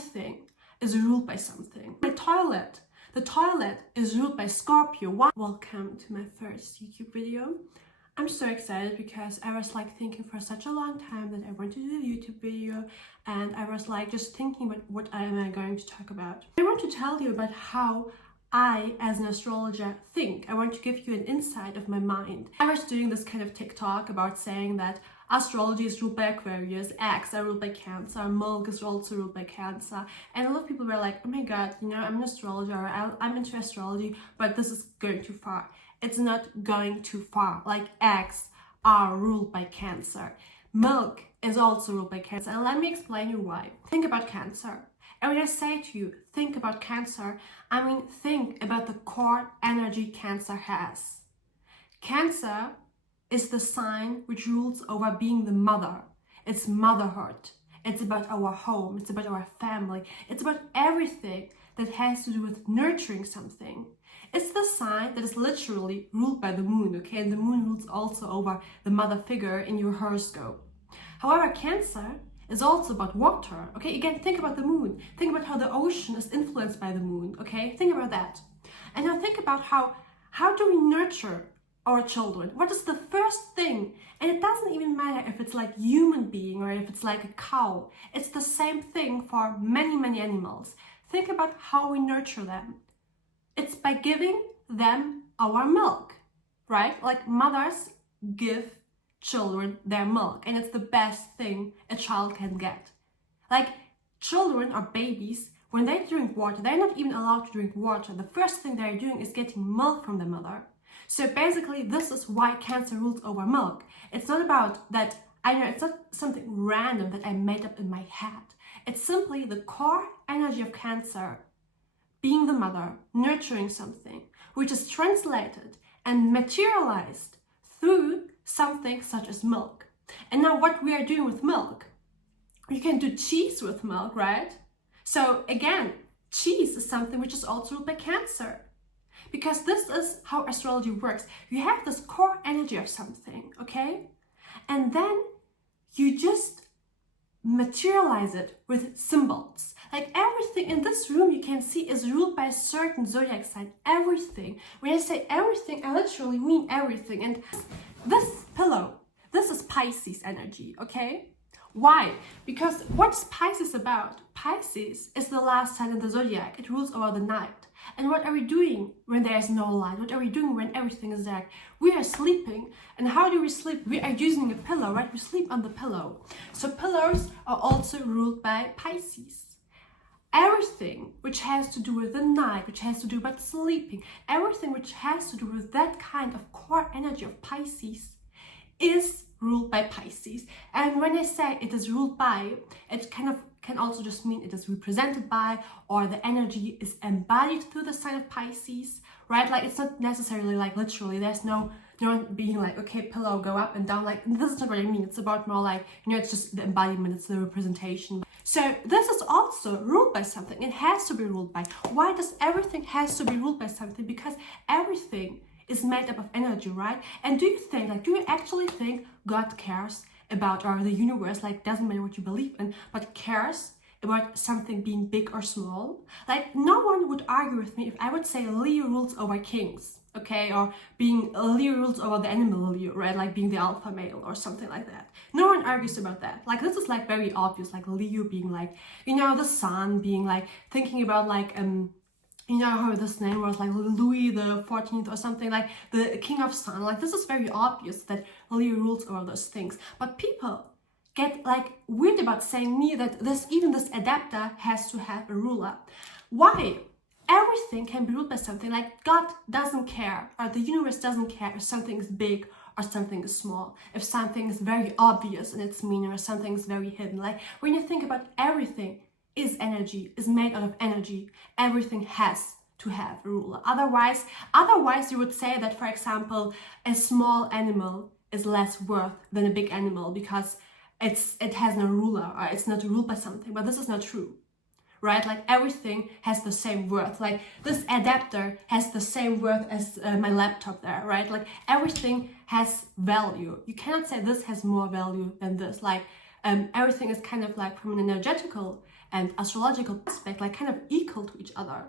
everything is ruled by something. The toilet is ruled by Scorpio. Welcome to my first YouTube video. I'm so excited because I was like thinking for such a long time that I want to do a YouTube video, and I was like just thinking about what am I going to talk about. I want to tell you about how I, as an astrologer, think. I want to give you an insight of my mind. I was doing this kind of TikTok about saying that astrology is ruled by Aquarius, eggs are ruled by Cancer, milk is also ruled by Cancer, and a lot of people were like, oh my god, you know, I'm an astrologer, I'm into astrology, but this is going too far. It's not going too far. Like, eggs are ruled by Cancer, milk is also ruled by Cancer, and let me explain you why. Think about Cancer. And when I say to you, think about Cancer, I mean think about the core energy Cancer has. Cancer is the sign which rules over being the mother. It's motherhood. It's about our home. It's about our family. It's about everything that has to do with nurturing something. It's the sign that is literally ruled by the moon, okay? And the moon rules also over the mother figure in your horoscope. However, Cancer is also about water, okay? Again, think about the moon. Think about how the ocean is influenced by the moon, okay? Think about that. And now think about how do we nurture our children? What is the first thing? And it doesn't even matter if it's like human being or if it's like a cow. It's the same thing for many animals. Think about how we nurture them. It's by giving them our milk, right? Like mothers give children their milk, and it's the best thing a child can get. Like, children or babies, when they drink water, they're not even allowed to drink water. The first thing they're doing is getting milk from the mother. So basically, this is why Cancer rules over milk. It's not about that, I know it's not something random that I made up in my head. It's simply the core energy of Cancer being the mother, nurturing something, which is translated and materialized through something such as milk. And now what we are doing with milk, you can do cheese with milk, right? So again, cheese is something which is also ruled by Cancer. Because this is how astrology works. You have this core energy of something, okay? And then you just materialize it with symbols. Like, everything in this room you can see is ruled by a certain zodiac sign. Everything. When I say everything, I literally mean everything. And this pillow, this is Pisces energy, okay? Why? Because what's Pisces about? Pisces is the last sign in the zodiac. It rules over the night. And what are we doing when there is no light? What are we doing when everything is dark? We are sleeping. And how do we sleep? We are using a pillow, right? We sleep on the pillow. So pillows are also ruled by Pisces. Everything which has to do with the night, which has to do with sleeping, everything which has to do with that kind of core energy of Pisces is ruled by Pisces. And when I say it is ruled by, it kind of can also just mean it is represented by, or the energy is embodied through the sign of Pisces, right? Like, it's not necessarily like literally, there's no one being like, okay, pillow, go up and down. Like, this is not what I mean. It's about more like, you know, it's just the embodiment, it's the representation. So this is also ruled by something. It has to be ruled by. Why does everything has to be ruled by something? Because everything is made up of energy, right? And do you actually think God cares about, or the universe, like, doesn't matter what you believe in, but cares about something being big or small? Like, no one would argue with me if I would say Leo rules over kings, okay? Or being Leo rules over the animal Leo, right? Like being the alpha male or something like that. No one argues about that. Like, this is like very obvious, like Leo being like, you know, the sun being like, thinking about like, you know how this name was, like Louis the 14th or something, like the king of sun. Like, this is very obvious that Leo rules over those things. But people get like weird about saying me that even this adapter has to have a ruler. Why? Everything can be ruled by something. Like, God doesn't care, or the universe doesn't care if something is big or something is small, if something is very obvious in its meaning or something is very hidden. Like, when you think about everything, is energy, is made out of energy. Everything has to have a ruler. Otherwise you would say that, for example, a small animal is less worth than a big animal because it has no ruler, or it's not ruled by something. But this is not true, right? Like, everything has the same worth. Like, this adapter has the same worth as my laptop there, right? Like, everything has value. You cannot say this has more value than this. Like, everything is kind of like, from an energetical and astrological aspect like kind of equal to each other,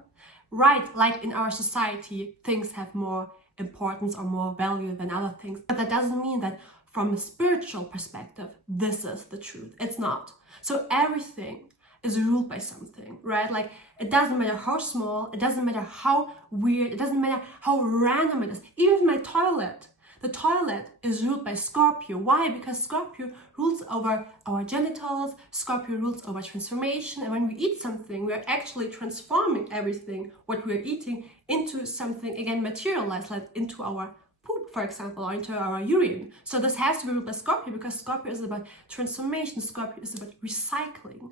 right? Like in our society, things have more importance or more value than other things. But that doesn't mean that from a spiritual perspective, this is the truth. It's not. So everything is ruled by something, right? Like it doesn't matter how small, it doesn't matter how weird, it doesn't matter how random it is. Even my toilet, the toilet is ruled by Scorpio. Why? Because Scorpio rules over our genitals, Scorpio rules over transformation, and when we eat something, we're actually transforming everything, what we're eating, into something, again, materialized, like into our poop, for example, or into our urine. So this has to be ruled by Scorpio because Scorpio is about transformation, Scorpio is about recycling.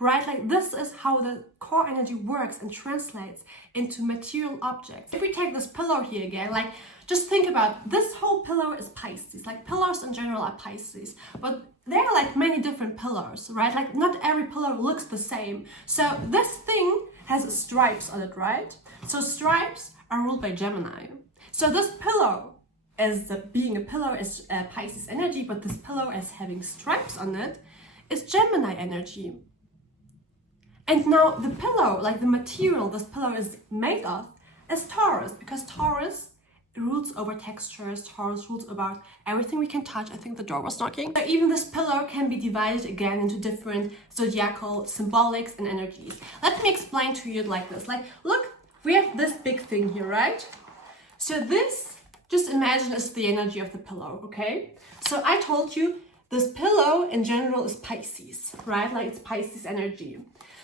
Right? Like this is how the core energy works and translates into material objects. If we take this pillow here again, like just think about this whole pillow is Pisces. Like pillars in general are Pisces, but there are like many different pillars, right? Like not every pillar looks the same. So this thing has stripes on it, right? So stripes are ruled by Gemini. So this pillow as being a pillar is Pisces energy, but this pillow as having stripes on it is Gemini energy. And now the pillow, like the material this pillow is made of, is Taurus, because Taurus rules over textures, Taurus rules about everything we can touch. I think the door was knocking. So even this pillow can be divided again into different zodiacal symbolics and energies. Let me explain to you like this. Like, look, we have this big thing here, right? So this, just imagine, is the energy of the pillow, okay? So I told you this pillow in general is Pisces, right? Like it's Pisces energy.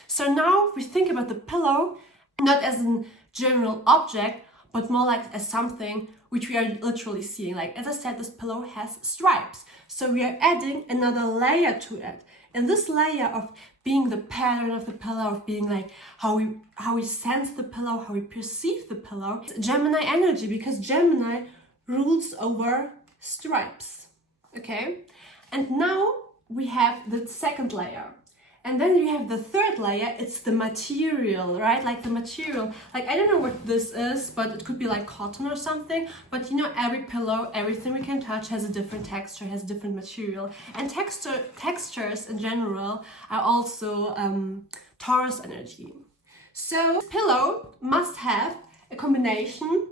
So now we think about the pillow not as a general object, but more like as something which we are literally seeing. Like, as I said, this pillow has stripes. So we are adding another layer to it. And this layer of being the pattern of the pillow, of being like how we sense the pillow, how we perceive the pillow, it's Gemini energy, because Gemini rules over stripes, okay? And now we have the second layer. And then you have the third layer, it's the material, right? Like the material, like I don't know what this is, but it could be like cotton or something. But you know, every pillow, everything we can touch has a different texture, has a different material. And textures in general are also Taurus energy. So this pillow must have a combination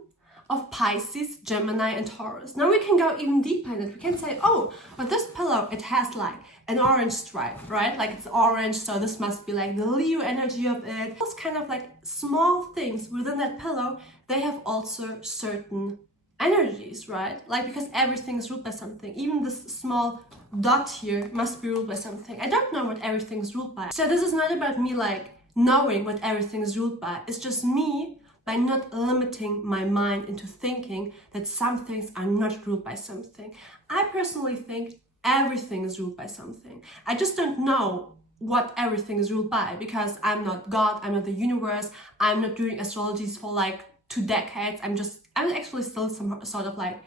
of Pisces, Gemini, and Taurus. Now we can go even deeper in it. We can say, oh, but this pillow, it has like an orange stripe, right? Like it's orange, so this must be like the Leo energy of it. Those kind of like small things within that pillow, they have also certain energies, right? Like because everything is ruled by something. Even this small dot here must be ruled by something. I don't know what everything is ruled by. So this is not about me like knowing what everything is ruled by. It's just me by not limiting my mind into thinking that some things are not ruled by something. I personally think everything is ruled by something. I just don't know what everything is ruled by because I'm not God, I'm not the universe, I'm not doing astrologies for like 2 decades. I'm actually still some sort of like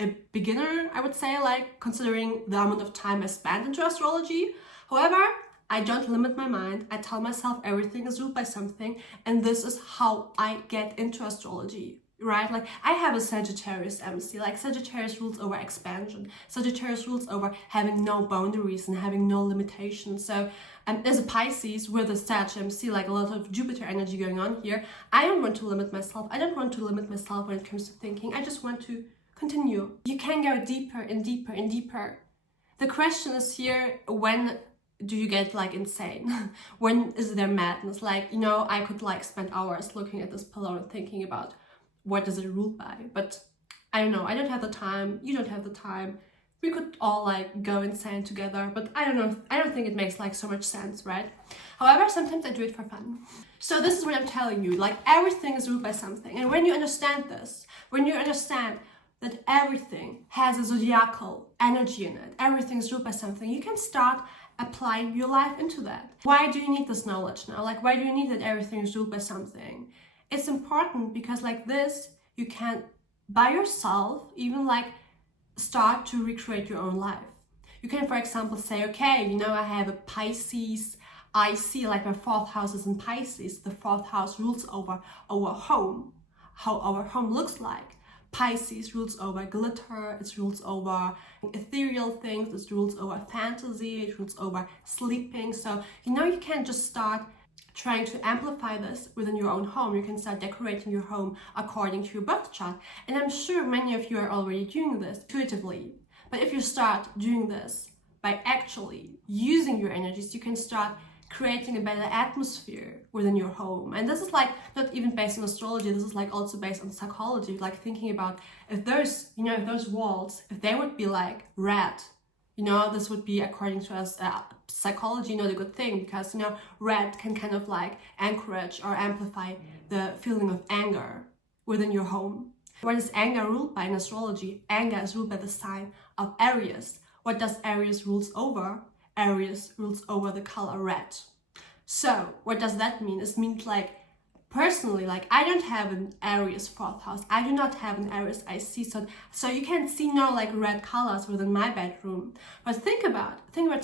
a beginner, I would say, like considering the amount of time I spent into astrology. However, I don't limit my mind. I tell myself everything is ruled by something, and this is how I get into astrology, right? Like I have a Sagittarius MC, like Sagittarius rules over expansion. Sagittarius rules over having no boundaries and having no limitations. So as a Pisces with a Sag MC, like a lot of Jupiter energy going on here, I don't want to limit myself. I don't want to limit myself when it comes to thinking. I just want to continue. You can go deeper and deeper and deeper. The question is here, when do you get like insane? When is there madness? Like, you know, I could like spend hours looking at this pillow and thinking about what is it ruled by, but I don't know, I don't have the time, you don't have the time. We could all like go insane together, but I don't know, I don't think it makes like so much sense, right? However, sometimes I do it for fun. So this is what I'm telling you, like everything is ruled by something. And when you understand this, when you understand that everything has a zodiacal energy in it, everything is ruled by something, you can start applying your life into that. Why do you need this knowledge now? Like, why do you need that everything is ruled by something? It's important because like this, you can, by yourself, even like start to recreate your own life. You can, for example, say, okay, you know, I have a Pisces, I see like my 4th house is in Pisces. The 4th house rules over our home, how our home looks like. Pisces rules over glitter, it rules over ethereal things, it rules over fantasy, it rules over sleeping. So, you know, you can just start trying to amplify this within your own home. You can start decorating your home according to your birth chart. And I'm sure many of you are already doing this intuitively. But if you start doing this by actually using your energies, you can start creating a better atmosphere within your home. And this is like not even based on astrology, this is like also based on psychology, like thinking about if those, you know, if those walls, if they would be like red, you know, this would be, according to us, psychology, not a good thing, because, you know, red can kind of like encourage or amplify the feeling of anger within your home. What is anger ruled by in astrology? Anger is ruled by the sign of Aries. What does Aries rules over? Aries rules over the color red. So what does that mean? It means like, personally, like I don't have an Aries 4th house. I do not have an Aries IC. So you can see no like red colors within my bedroom. But think about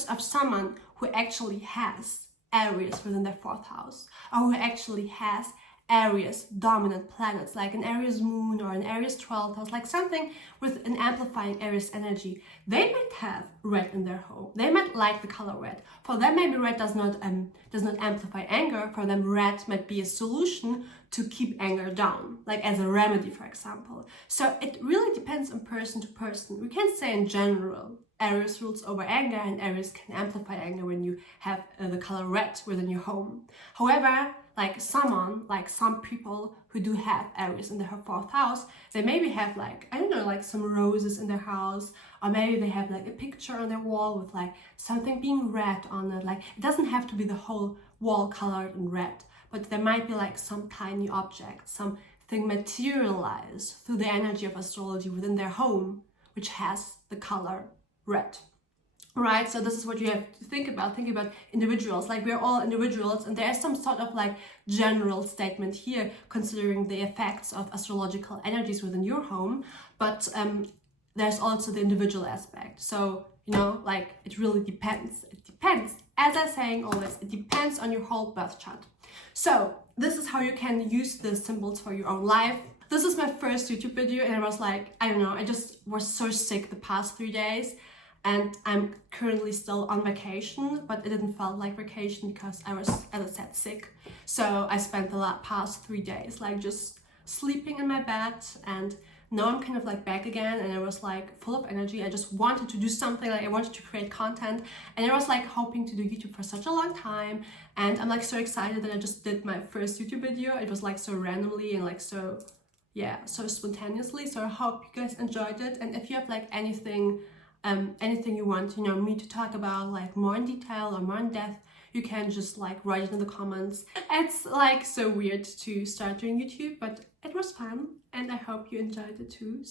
of someone who actually has Aries within their 4th house, or who actually has Aries dominant planets, like an Aries moon or an Aries 12th house, like something with an amplifying Aries energy. They might have red in their home. They might like the color red. For them, maybe red does not amplify anger. For them, red might be a solution to keep anger down, like as a remedy, for example. So it really depends on person to person. We can't say in general Aries rules over anger, and Aries can amplify anger when you have the color red within your home. However, like some people who do have Aries in their 4th house, they maybe have like, I don't know, like some roses in their house, or maybe they have like a picture on their wall with like something being red on it. Like it doesn't have to be the whole wall colored in red, but there might be like some tiny object, something materialized through the energy of astrology within their home, which has the color red. Right, so this is what you have to think about. Think about individuals, like we're all individuals, and there is some sort of like general statement here considering the effects of astrological energies within your home, but there's also the individual aspect. So, you know, like it really depends. It depends, as I'm saying always, it depends on your whole birth chart. So this is how you can use the symbols for your own life. This is my first YouTube video, and I was like, I don't know, I just was so sick the past 3 days. And I'm currently still on vacation, but it didn't feel like vacation because I was, as I said, sick. So I spent the past 3 days like just sleeping in my bed, and now I'm kind of like back again, and I was like full of energy. I just wanted to do something, like I wanted to create content, and I was like hoping to do YouTube for such a long time, and I'm like so excited that I just did my first YouTube video. It was like so randomly and like so, yeah, so spontaneously. So I hope you guys enjoyed it, and if you have like anything you want, you know, me to talk about like more in detail or more in depth, you can just like write it in the comments. It's like so weird to start doing YouTube, but it was fun, and I hope you enjoyed it too.